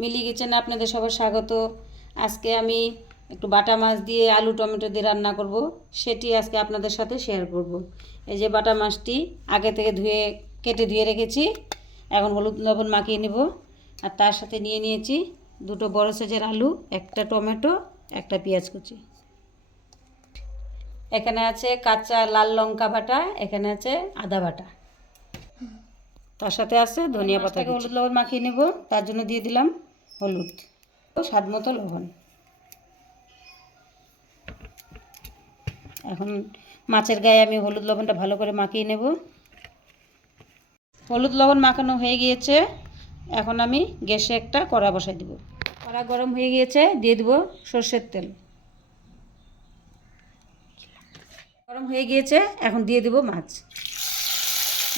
মিলি কিচেনে আপনাদের সবার স্বাগত। আজকে আমি একটু বাটা মাছ দিয়ে আলু টমেটো দিয়ে রান্না করব, সেটি আজকে আপনাদের সাথে শেয়ার করব। এই যে বাটা মাছটি আগে থেকে কেটে ধুয়ে রেখেছি, এখন হলুদ লবণ মাখিয়ে নেব। আর তার সাথে নিয়ে নিয়েছি দুটো বড় সাইজের আলু, একটা টমেটো, একটা পেঁয়াজ কুচি। এখানে আছে কাঁচা লাল লঙ্কা বাটা, এখানে আছে আদা বাটা, তার সাথে আছে ধনিয়া পাতা। হলুদ লবণ মাখিয়ে নেব, তার জন্য দিয়ে দিলাম হলুদ ও স্বাদ মতো লবণ। এখন মাছের গায়ে আমি হলুদ লবণটা ভালো করে মাখিয়ে নেব। হলুদ লবণ মাখানো হয়ে গিয়েছে, এখন আমি গ্যাসে একটা কড়া বসাই দেব। কড়া গরম হয়ে গিয়েছে, দিয়ে দেব সর্ষের তেল। গরম হয়ে গিয়েছে, এখন দিয়ে দেব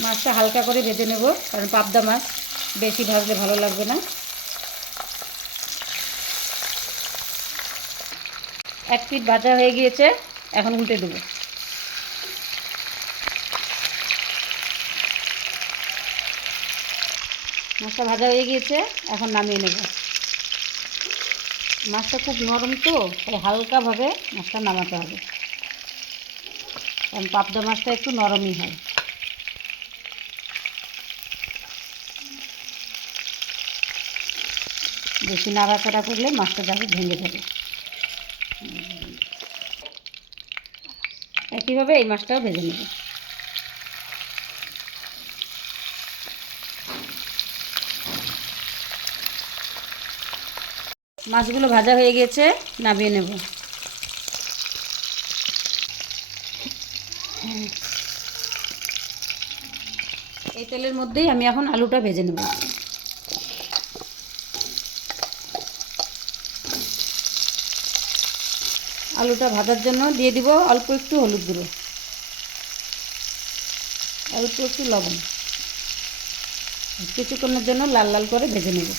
মাছটা হালকা করে ভেজে নেব, কারণ পাবদা মাছ বেশি ভাজলে ভালো লাগবে না। এক পিঠ ভাজা হয়ে গিয়েছে, এখন উল্টে দেব। মাছটা ভাজা হয়ে গিয়েছে, এখন নামিয়ে নেব। মাছটা খুব নরম তো, তাই হালকাভাবে মাছটা নামাতে হবে, কারণ পাবদা মাছটা একটু নরমই হয়। বেশি নাড়াচাড়া করলে মাছটা যাবে ভেঙে যাবে। একইভাবে এই মাছটাও ভেজে নেব। মাছগুলো ভাজা হয়ে গেছে, নামিয়ে নেব। এই তেলের মধ্যেই আমি এখন আলুটা ভেজে নেব। আলুটা ভাজার জন্য দিয়ে দিব অল্প একটু হলুদ গুঁড়ো, অল্প একটু লবণ। কিছুক্ষণের জন্য লাল লাল করে ভেজে নেব।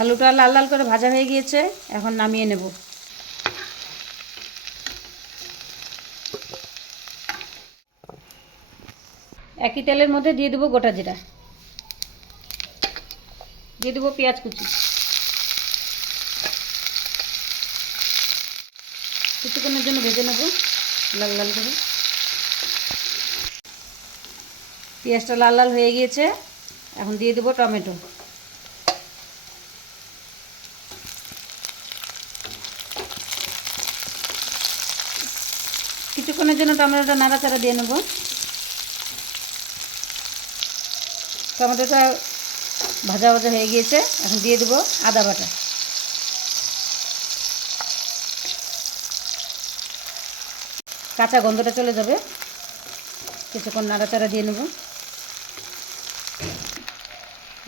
আলুটা লাল লাল করে ভাজা হয়ে গিয়েছে, এখন নামিয়ে নেব। একই তেলের মধ্যে দিয়ে দেবো গোটা জিরা, দিয়ে দেবো পেঁয়াজ কুচি। কিছুক্ষণের জন্য ভেজে নেব লাল লাল করে। পেঁয়াজটা লাল লাল হয়ে গিয়েছে, এখন দিয়ে দেবো টমেটো। কিছুক্ষণের জন্য টমেটোটা নাড়াচাড়া দিয়ে নেব। টমেটোটা ভাজা ভাজা হয়ে গিয়েছে, এখন দিয়ে দেবো আদা বাটা। কাঁচা গন্ধটা চলে যাবে, কিছুক্ষণ নাড়াচাড়া দিয়ে নেব।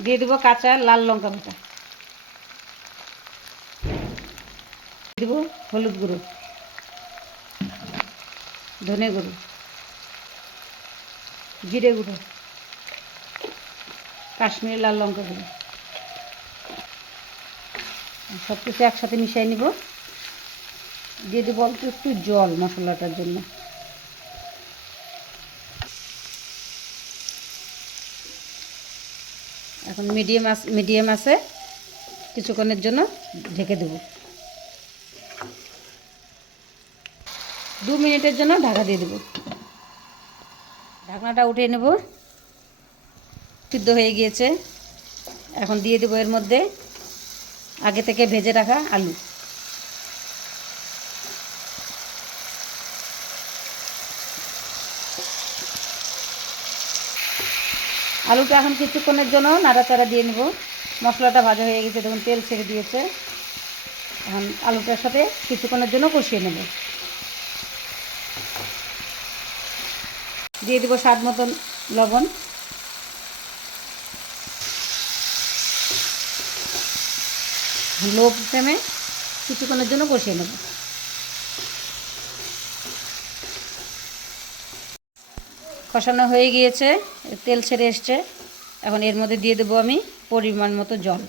দিয়ে দেবো কাঁচা লাল লঙ্কা বাটা, দেব হলুদ গুঁড়ো, ধনে গুঁড়ো, জিরে গুঁড়ো, কাশ্মীরি লাল লঙ্কা গুঁড়ো, সব কিছু একসাথে মিশিয়ে নিব। দিয়ে দেবো অল্প একটু জল মশলাটার জন্য। এখন মিডিয়াম আছে কিছুক্ষণের জন্য ঢেকে দেব। 2 মিনিটের জন্য ঢাকা দিয়ে দেব। ঢাকনাটা উঠিয়ে নেব। সিদ্ধ হয়ে গিয়েছে, এখন দিয়ে দেবো এর মধ্যে আগে থেকে ভেজে রাখা আলু। আলুটা এখন কিছুক্ষণের জন্য নাড়াচাড়া দিয়ে নেব। মশলাটা ভাজা হয়ে গেছে, দেখুন তেল ছেড়ে দিয়েছে। এখন আলুটার সাথে কিছুক্ষণের জন্য কষিয়ে নেব। দিয়ে দেবো স্বাদ মতন লবণ। লো ফ্লেমে কিছুক্ষণের জন্য কষিয়ে নেব। কষানো হয়ে গিয়েছে, তেল ছেড়ে এসছে। এখন এর মধ্যে দিয়ে দেবো আমি পরিমাণ মতো জল।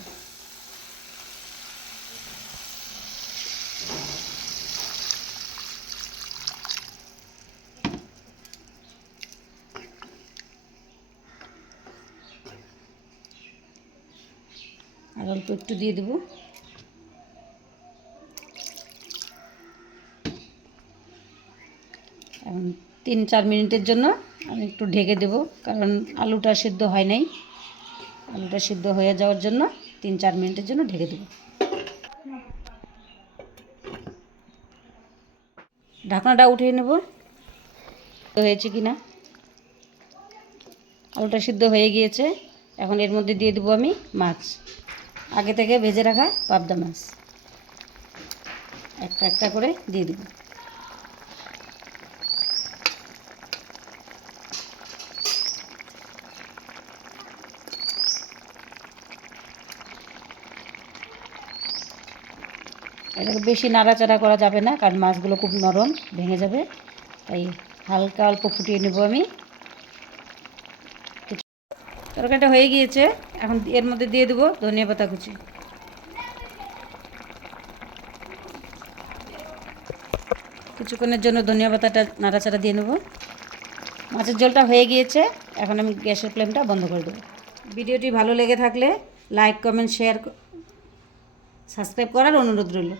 আর অল্প একটু দিয়ে দেবো। এখন 3-4 মিনিটের জন্য আমি একটু ঢেকে দেব, কারণ আলুটা সিদ্ধ হয় নাই। আলুটা সিদ্ধ হয়ে যাওয়ার জন্য 3-4 মিনিটের জন্য ঢেকে দেব। ঢাকনাটা উঠিয়ে নেব হয়েছে কি না। আলুটা সিদ্ধ হয়ে গিয়েছে। এখন এর মধ্যে দিয়ে দেবো আমি মাছ, আগে থেকে ভেজে রাখা পাবদা মাছ একটা একটা করে দিয়ে দেবো। এটাকে বেশি নাড়াচাড়া করা যাবে না, কারণ মাছগুলো খুব নরম, ভেঙে যাবে। তাই হালকা অল্প ফুটিয়ে নেব আমি। তরকারিটা হয়ে গিয়েছে। এখন এর মধ্যে দিয়ে দেবো ধনিয়া পাতা কুচি। কিছুক্ষণের জন্য ধনিয়া পাতাটা নাড়াচাড়া দিয়ে নেব। মাছের ঝোলটা হয়ে গিয়েছে। এখন আমি গ্যাসের ফ্লেমটা বন্ধ করে দেবো। ভিডিওটি ভালো লেগে থাকলে লাইক, কমেন্ট, শেয়ার, সাবস্ক্রাইব করার অনুরোধ রইল।